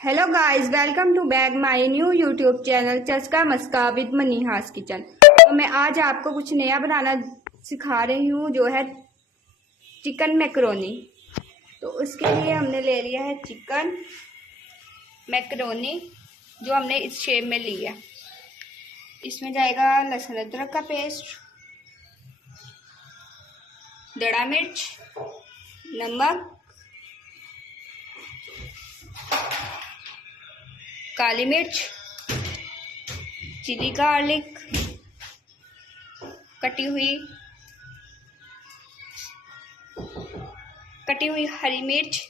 Hello guys, welcome to back my new YouTube channel Chaska Maska with Minhas kitchen. तो मैं आज आपको कुछ नया बनाना सिखा रही हूँ, जो है चिकन मैकरोनी। तो उसके लिए हमने ले लिया है चिकन मैकरोनी, जो हमने इस शेप में ली है। इसमें जाएगा लहसुन अदरक का पेस्ट, दड़ा मिर्च, नमक, काली मिर्च, चिली गार्लिक, कटी हुई हरी मिर्च,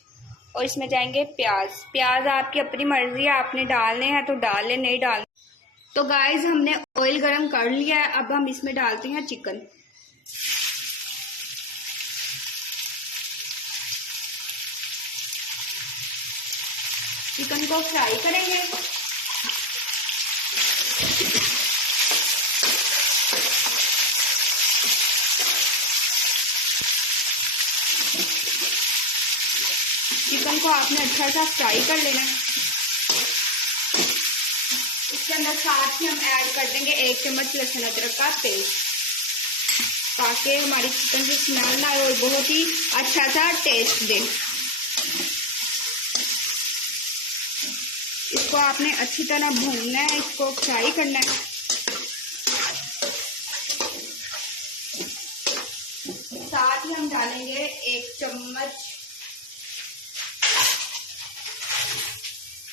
और इसमें जाएंगे प्याज। प्याज आपकी अपनी मर्जी है, आपने डालने हैं तो डाल ले, नहीं डालने। तो गाइस, हमने ऑयल गरम कर लिया है। अब हम इसमें डालते हैं चिकन। चिकन को फ्राई करेंगे। चिकन को आपने अच्छा सा फ्राई कर लेना है। इसके अंदर साथ ही हम ऐड कर देंगे 1 चम्मच लहसुन अदरक का पेस्ट, ताकि हमारी चिकन की स्मेल ना आए और बहुत ही अच्छा सा टेस्ट दे। इसको आपने अच्छी तरह भूनना है, इसको फ्राई करना है। साथ ही हम डालेंगे 1 चम्मच,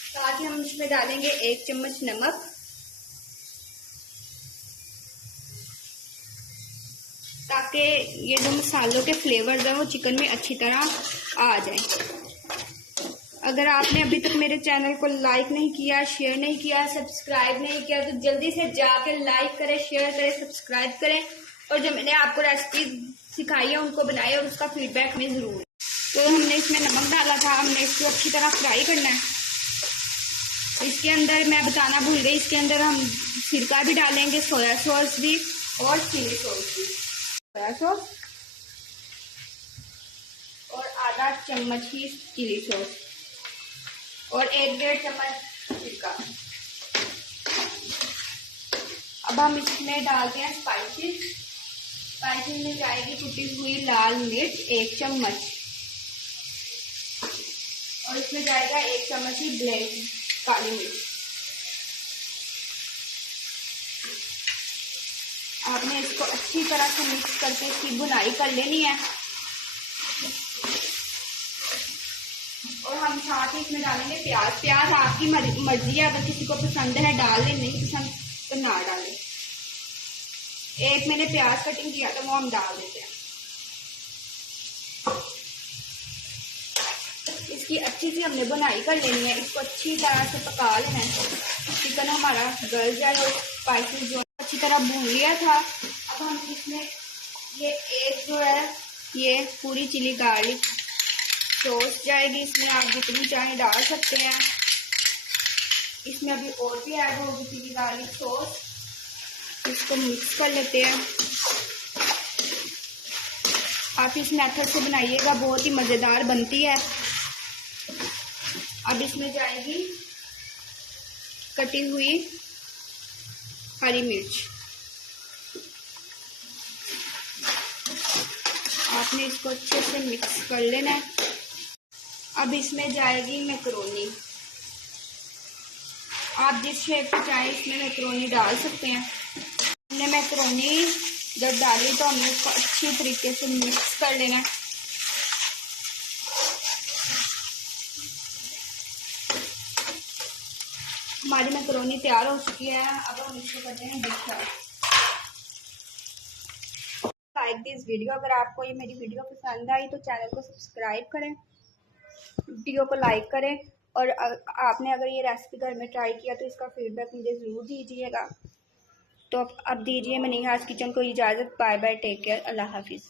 साथ ही हम इसमें डालेंगे 1 चम्मच नमक, ताकि ये जो मसालों के फ्लेवर्स हैं वो चिकन में अच्छी तरह आ जाए। अगर आपने अभी तक मेरे चैनल को लाइक नहीं किया, शेयर नहीं किया, सब्सक्राइब नहीं किया, तो जल्दी से जाके लाइक करें, शेयर करें, सब्सक्राइब करें। और जो मैंने आपको रेसिपी सिखाई है उनको बनाए और उसका फीडबैक हमें ज़रूर। तो हमने इसमें नमक डाला था, हमने इसको अच्छी तरह फ्राई करना है। इसके अंदर मैं बताना भूल गई, इसके अंदर हम सिरका भी डालेंगे, सोया सॉस भी और चिली सॉस भी। सोया सॉस और आधा चम्मच ही चिली सॉस और 1-1.5 चम्मच सिरका। अब हम इसमें डालते हैं स्पाइसेस। स्पाइसेस में जाएगी कुटी हुई लाल मिर्च 1 चम्मच, और इसमें जाएगा 1 चम्मच ही ब्लैक काली मिर्च। आपने इसको अच्छी तरह से मिक्स करके इसकी भुनाई कर लेनी है। और हम साथ ही इसमें डालेंगे प्याज। प्याज आपकी मर्जी है, अगर किसी को पसंद है डाल ले, नहीं पसंद तो ना डालें। एक मैंने प्याज कटिंग किया था, वो हम डाल देते हैं। इसकी अच्छी सी हमने बुनाई कर लेनी है, इसको अच्छी तरह से पका लेना है। चिकन हमारा गल जाए और स्पाइसेस जो अच्छी तरह भून लिया था। अब हम इसमें ये एक जो है ये पूरी चिली गार्लिक सॉस जाएगी, इसमें आप जितनी चाहें डाल सकते हैं। इसमें अभी और भी ऐड होगी चिली गार्लिक सॉस। इसको मिक्स कर लेते हैं। आप इस मेथड से बनाइएगा, बहुत ही मज़ेदार बनती है। अब इसमें जाएगी कटी हुई हरी मिर्च। आपने इसको अच्छे से मिक्स कर लेना है। अब इसमें जाएगी मैकरोनी। आप जिस शेप में चाहें इसमें मैकरोनी डाल सकते हैं। हमने मैकरोनी जब डाली तो हमने इसको अच्छी तरीके से मिक्स कर लेना है। हमारी मैकरोनी तैयार हो चुकी है। अब हम इसको करते हैं dish out. Like this video. अगर आपको ये मेरी वीडियो पसंद आई तो चैनल को सब्सक्राइब करें, वीडियो को लाइक करें, और आपने अगर ये रेसिपी घर में ट्राई किया तो इसका फीडबैक मुझे ज़रूर दीजिएगा। तो अब दीजिए मनीहास किचन को इजाज़त। बाय बाय, टेक केयर, अल्लाह हाफिज़।